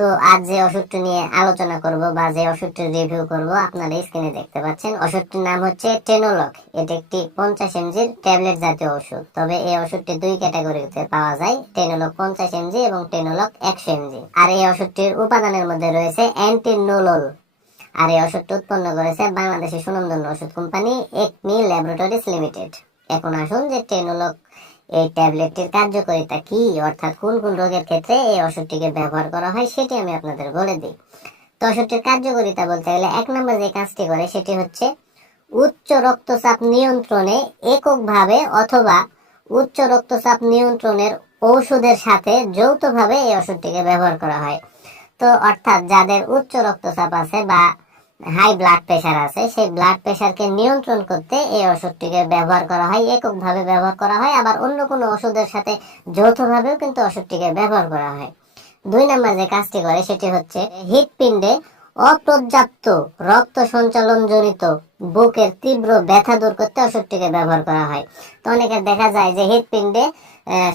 তো আজ যে ওষুধটি নিয়ে আলোচনা করব বা যে ওষুধটির রিভিউ করব আপনারা স্ক্রিনে দেখতে পাচ্ছেন। ওষুধটির নাম হচ্ছে টেনোলক। এটি একটি 50 এমজির ট্যাবলেট জাতীয় ওষুধ। তবে এই ওষুধটি দুই ক্যাটাগরিতে পাওয়া যায়, টেনোলক 50 এমজি এবং টেনোলক 100 এমজি। আর এই ওষুধটির উপাদানের মধ্যে রয়েছে অ্যান্টিনোলোল। আর এই ওষুধটি উৎপন্ন করেছে বাংলাদেশের সুনামধন্য ওষুধ কোম্পানি একমি ল্যাবরেটরিজ লিমিটেড। এখন আসুন যে টেনোলক এই ট্যাবলেটটির কার্যকারিতা কি, অর্থাৎ কোন কোন রোগের ক্ষেত্রে এই ওষুধটিকে ব্যবহার করা হয় সেটি আমি আপনাদের বলে দিই। তো ওষুধটির কার্যকারিতা বলতে গেলে 1 নম্বর যে কাজটি করে সেটি হচ্ছে উচ্চ রক্তচাপ নিয়ন্ত্রণে এককভাবে অথবা উচ্চ রক্তচাপ নিয়ন্ত্রণের ঔষধের সাথে যৌথভাবে এই ওষুধটিকে ব্যবহার করা হয়। তো অর্থাৎ যাদের উচ্চ রক্তচাপ আছে বা হাই ব্লাড প্রেশার আছে, সেই ব্লাড প্রেশারকে নিয়ন্ত্রণ করতে এই ওষুধটিকে ব্যবহার করা হয়, এককভাবে ব্যবহার করা হয়, আবার অন্য কোনো ওষুধের সাথে যৌথভাবেও কিন্তু ওষুধটিকে ব্যবহার করা হয়। 2 নম্বর যে কাজটি করে সেটি হচ্ছে হৃৎপিণ্ডে অপর্যাপ্ত রক্ত সঞ্চালন জনিত বুকের তীব্র ব্যথা দূর করতে ওষুধটিকে ব্যবহার করা হয়। তো অনেকের দেখা যায় যে হৃৎপিণ্ডে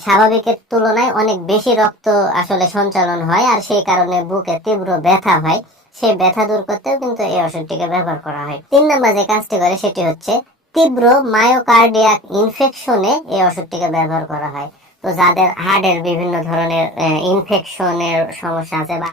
স্বাভাবিকের তুলনায় অনেক বেশি রক্ত আসলে সঞ্চালন হয়, আর সেই কারণে বুকে তীব্র ব্যথা হয়। সেই ব্যথা দূর করতেও কিন্তু এই ওষুধটিকে ব্যবহার করা হয়। 3 নম্বর যে কাজটি করে সেটি হচ্ছে তীব্র মায়োকার্ডিয়াক ইনফেকশনে এই ওষুধটিকে ব্যবহার করা হয়। তো যাদের হার্টের বিভিন্ন ধরনের ইনফেকশনের সমস্যা আছে বা